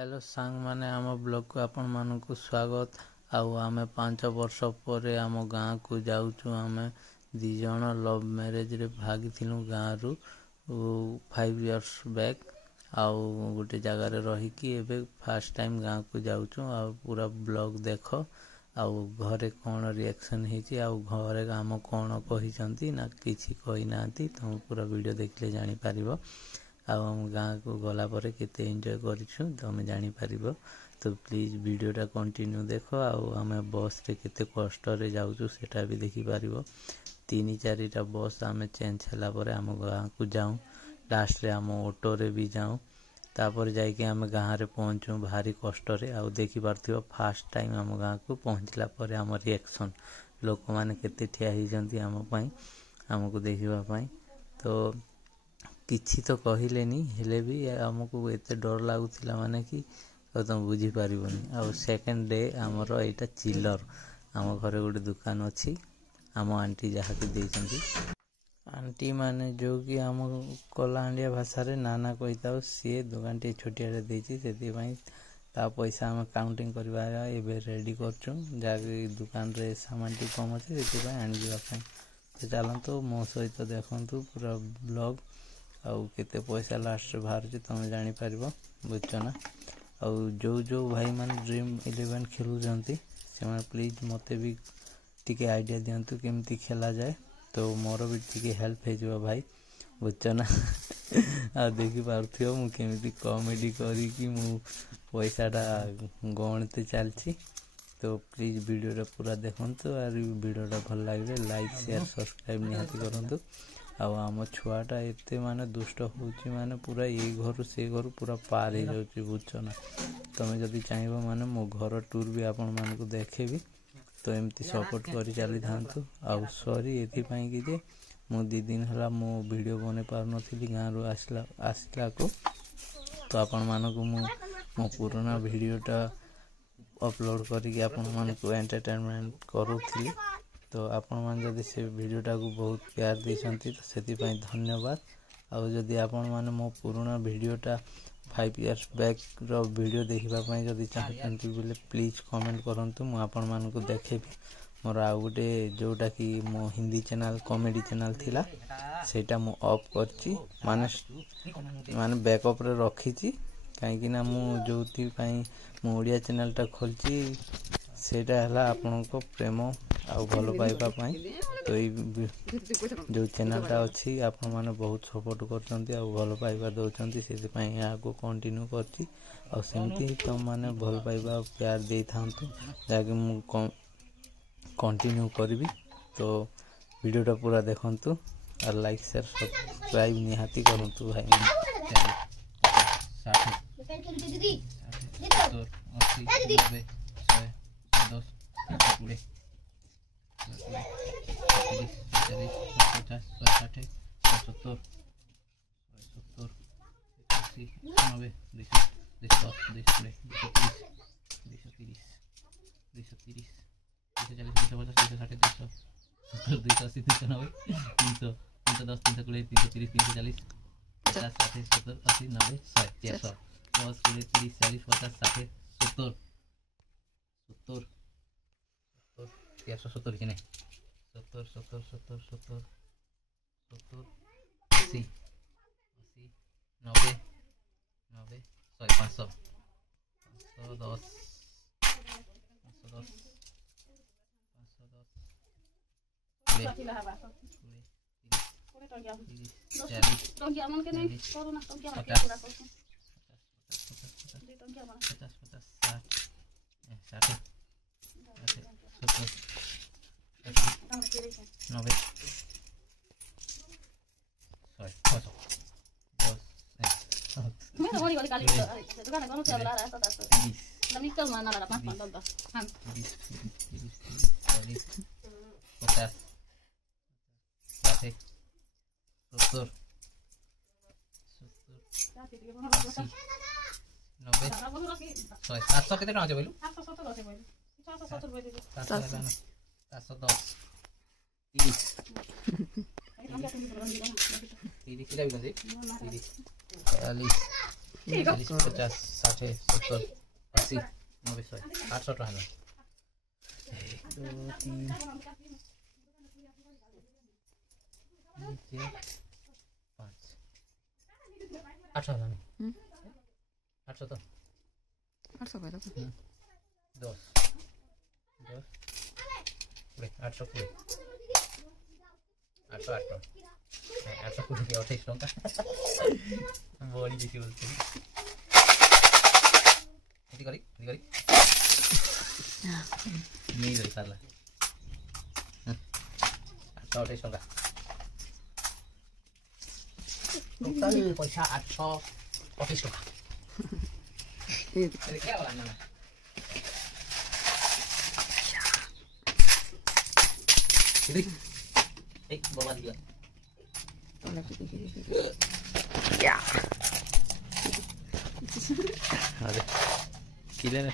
Hello सांग माने आम ब्लॉग को आपण मानक स्वागत। आम 5 वर्ष पर आम गाँ को जाऊँ। आम दिज लव मैरेज रे भागी थिलु गाँ रु 5 इयर्स बैक। आउ गोटे जगार रहीकि एबे फर्स्ट टाइम गाँ को जाऊँ। आ पूरा ब्लॉग देख आउ घरे कौन रिएक्शन होती घरे आम कौन कही ना किसी कही ना तुम पूरा वीडियो देखले जानी पारिबो। आम गाँ को गला पर केते एंजॉय करिछु तमे जानी पारिबो। तो प्लीज वीडियोटा कंटिन्यू देख। आम बस रे केते कष्ट रे जाउछु सेटा भी देखि पारिबो। 3-4टा बस आम चेंज होला पर आम गाँ को जाऊँ। लास्ट रे आम ऑटो रे भी जाऊँ। तापर जाइके आम गाँ रे पहुँचू भारी कष्ट रे। आउ देखि पारथिबो फर्स्ट टाइम आम गाँ को पहुँचला पर आम रिएक्शन लोक माने केते ठिया हिजंती आम पई हमको देखिबा पई। तो किछि तो कहलेनी हेले भी हमको एते डर लागुथिला माने कि तुम बुझी पारिबोनी। आ सेकंड डे हमर एटा चिल्लर आम घरे गोटे दुकान अछि। आम आंटी जहा के देइछंती आंटी माने जो कि आम कलाहांडिया भाषा रे नाना कहिताउ सी दुकान टे छोटिया रे देछि। सेति पई ता पैसा हम काउंटिंग करबा एबे रेडी करछु। जाके दुकान रे सामान टी कम अछि सेति पई आनि दिबा पई। तो चलंतु मो सहित देखंतु पूरा ब्लॉग आउ केते पैसा लास्ट रे बाहर तुम जानी पारिबो बुझछ ना। आउ जो भाई मान ड्रीम 11 खेलु जंती से माने प्लीज मते भी टिके आईडिया दियंतु केमती खेला जाए। तो मोर भी टिके हेल्प हे जबा भाई बुझछ ना। आ देखि पारथियो मु केमती कॉमेडी करी कि मु पैसाटा गणते चलछि। तो प्लीज वीडियोटा पूरा देखंतु और वीडियोटा भल लागले लाइक शेयर सब्सक्राइब निहाती करंतु। आम छुआटा एते माने दुष्ट होउची माने पूरा ये घर से घर पूरा पार हो जाउची बुझछ ना। तमे जदी चाहिबो माने मो घर टूर भी आपण मान को देखेबी। तो एमती सपोर्ट करी चली थांतु। आउ सॉरी एथि पई कि जे मो 2 दिन हला मो वीडियो बने पार नथिली गाँ रो आसला को। तो आपण मान को मो पुराना वीडियोटा अपलोड करी आपण मान को एंटरटेनमेंट करूथली। तो आपण मान जदी से वीडियोटा को बहुत प्यार देछंती तो सेति पई धन्यवाद। आ जदी आपण मान मो पुराना वीडियोटा 5 इयर्स बैक रो वीडियो देखिबा पई जदी चाहतंती बोले प्लीज कमेंट करंतु मु आपण मान को देखेबी। मोर आ गुटे जोटा कि मो हिंदी चैनल कॉमेडी चैनल थिला सेटा मु ऑफ करची माने बैकअप रे रखीची। काहे कि ना मु जोति पई मु ओडिया चैनल टा खोलची सेटा हला आपन को प्रेम आउ भलो पाइबा पई। तो जो चैनल टा अछि आपन माने बहुत सपोर्ट करचंती आउ भलो पाइबा दोचंती सेति पई या को कंटिन्यू करची। आ सेमती तुम माने भलो पाइबा प्यार दे थांतु जाके मु कंटिन्यू करबी। तो वीडियोटा पूरा देखंतु और लाइक शेयर सब्सक्राइब निहाती करंतु भाई। 30 50 60 70 80 90 100 800 टका ना 1 2 3 5 800 ना 800 तो 800 कह दो 10 800 800 800 28 टका बड़ी बेसी बोलते एति करी नहीं गई साला 828 टका टोटल पैसा 825 टका अरे क्या वाला ना एक बाबा दिया या अरे किले ना